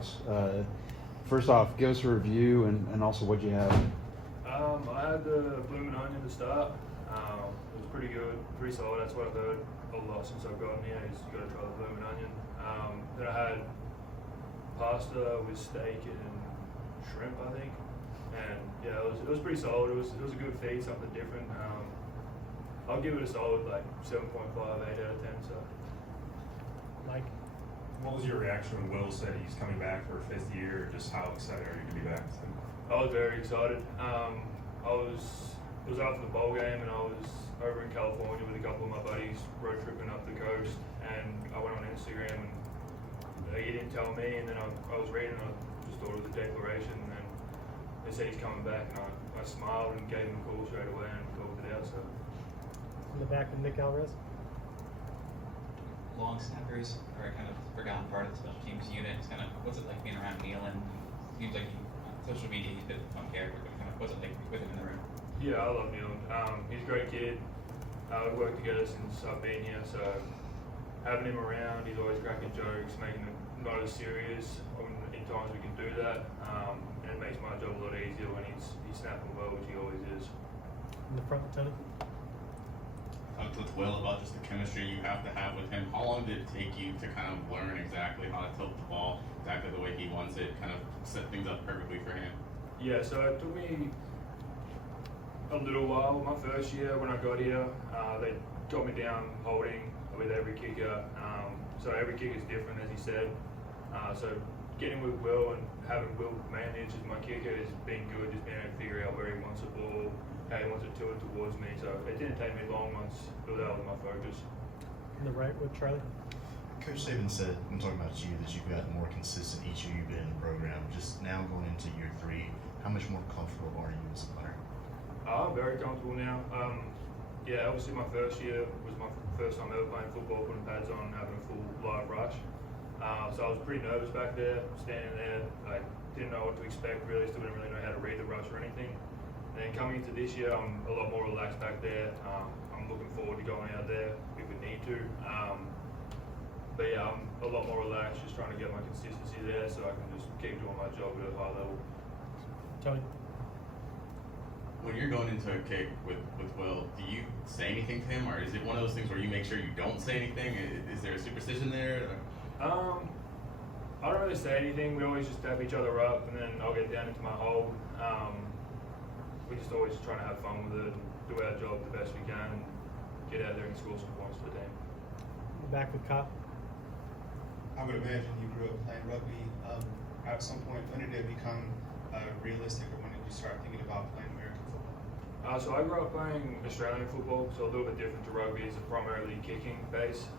workouts. First off, give us a review and also what you have. I had the bloomin' onion to start. It was pretty good, pretty solid. That's what I've heard a lot since I've gotten here. Is you got to try the bloomin' onion. Then I had pasta with steak and shrimp, I think. And yeah, it was pretty solid. It was a good feed, something different. I'll give it a solid like 7.5, 8 out of 10. So. Mike, What was your reaction when Will said he's coming back for a 5th year? Just how excited are you to be back with him? I was very excited. It was after the bowl game, and I was over in California with a couple of my buddies, road tripping up the coast, and I went on Instagram, and he didn't tell me, and then I was reading, I just thought of the declaration, and then they said he's coming back, and I smiled and gave him a call straight away and called it out. So. in the back with Nick Alvarez. Long snappers are a kind of forgotten part of the special teams unit. It's kind of, what's it like being around Neil? And seems like on social media he's a bit of a fun character, but kind of what's it like with him in the room? Yeah, I love Neil. He's a great kid. We've worked together since I've been here, so having him around, he's always cracking jokes, making them not as serious. In times we can do that, and it makes my job a lot easier when he's snapping well, which he always is. In the front, Tony. Talked with Will about just the chemistry you have to have with him. How long did it take you to kind of learn exactly how to tilt the ball, exactly the way he wants it, kind of set things up perfectly for him? Yeah, so it took me a little while. My first year when I got here, they got me down holding with every kicker. So every kick is different, as he said. So getting with Will and having Will manage as my kicker has been good, just being able to figure out where he wants the ball, how he wants it tilted towards me. So it didn't take me long once that was my focus. In the right with Charlie. Coach Saban said, when talking about you, that you've gotten more consistent each year you've been in the program. Just now going into year 3, how much more comfortable are you as a punter? I'm very comfortable now. Yeah, obviously my first year was my first time ever playing football, putting pads on, having a full live rush. So I was pretty nervous back there, standing there. I didn't know what to expect really, still didn't really know how to read the rush or anything. And then coming into this year, I'm a lot more relaxed back there. I'm looking forward to going out there if we need to. But yeah, I'm a lot more relaxed, just trying to get my consistency there so I can just keep doing my job at a high level. Tony. When you're going into a kick with Will, do you say anything to him, or is it one of those things where you make sure you don't say anything? Is there a superstition there? I don't really say anything. We always just dap each other up, and then I'll get down into my hold. We just always try to have fun with it, do our job the best we can, and get out there and score some points for the team. In the back with Kyle. I would imagine you grew up playing rugby. At some point, when did it become realistic, or when did you start thinking about playing American football? So I grew up playing Australian football, so a little bit different to rugby. It's a primarily kicking base.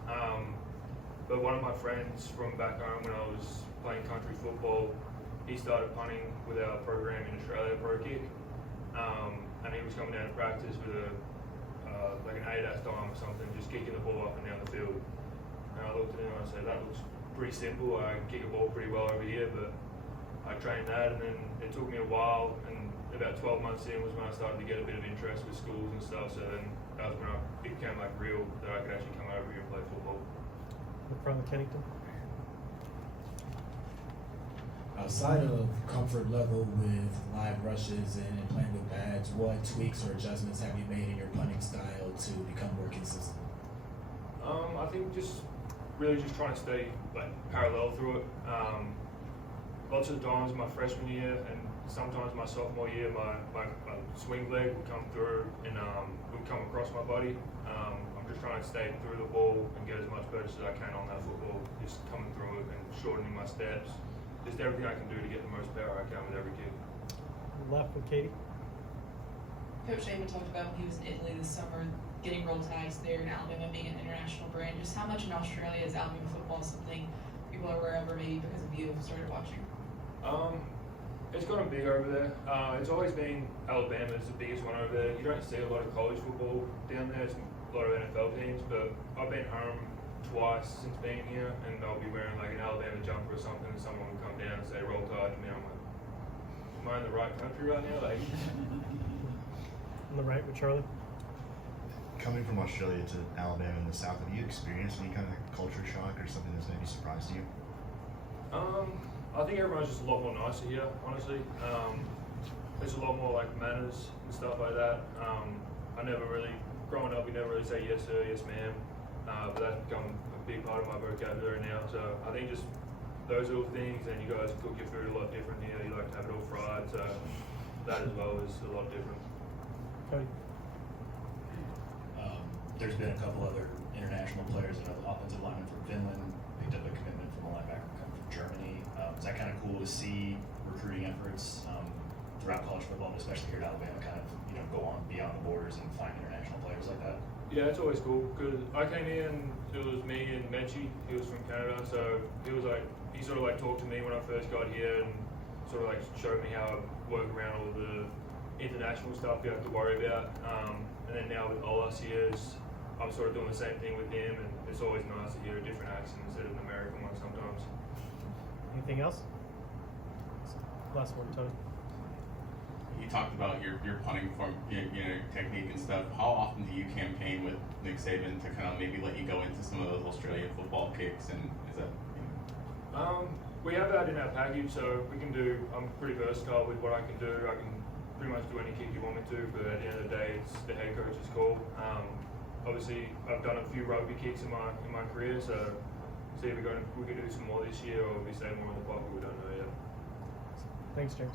But one of my friends from back home, when I was playing country football, he started punting with our program in Australia, Pro Kick. And he was coming down to practice with like an 8-ass dime or something, just kicking the ball up and down the field. And I looked at him and I said, that looks pretty simple. I kick a ball pretty well over here, but I trained that, and then it took me a while, and about 12 months in was when I started to get a bit of interest with schools and stuff. So then that was when it became like real that I could actually come over here and play football. In front of Kennington. Outside of comfort level with live rushes and playing with pads, what tweaks or adjustments have you made in your punting style to become more consistent? I think just really just trying to stay like parallel through it. Lots of times my freshman year and sometimes my sophomore year, my swing leg would come through and would come across my body. I'm just trying to stay through the ball and get as much purchase as I can on that football, just coming through it and shortening my steps. Just everything I can do to get the most power I can with every kick. Left with Katie. Coach Saban talked about when he was in Italy this summer, getting roll ties there, and Alabama being an international brand. Just how much in Australia is Alabama football something people are aware of, or maybe because of you have started watching? It's gotten big over there. It's always been Alabama is the biggest one over there. You don't see a lot of college football down there. It's a lot of NFL teams, but I've been home twice since being here, and I'll be wearing like an Alabama jumper or something, and someone will come down and say roll tide to me. I'm like, am I in the right country right now? Like, On the right with Charlie. Coming from Australia to Alabama in the South, have you experienced any kind of culture shock or something that's maybe surprised you? I think everyone's just a lot more nicer here, honestly. There's a lot more like manners and stuff like that. I never really, growing up, we never really say yes sir, yes ma'am, but that's become a big part of my vocabulary now. So I think just those little things, and you guys cook your food a lot different here. You like to have it all fried, so that as well is a lot different. Cody. There's been a couple other international players and other offensive linemen from Finland, picked up a commitment from a linebacker coming from Germany. Is that kind of cool to see recruiting efforts throughout college football, but especially here at Alabama, kind of go on beyond the borders and find international players like that? Yeah, it's always cool because I came in. It was me and Mechie. He was from Canada, so he was like he sort of like talked to me when I first got here and sort of like showed me how to work around all the international stuff you have to worry about. And then now with Olas here, I'm sort of doing the same thing with him, and it's always nice to hear a different accent instead of an American one sometimes. Anything else? Last word, Tony. You talked about your punting form, technique and stuff. How often do you campaign with Nick Saban to kind of maybe let you go into some of those Australian football kicks? And is that? We have that in our package, so we can do. I'm pretty versatile with what I can do. I can pretty much do any kick you want me to, but at the end of the day, it's the head coach's call. Obviously, I've done a few rugby kicks in my career, so see if we can do some more this year, or if we stay more on the block, but we don't know yet. Thanks, James.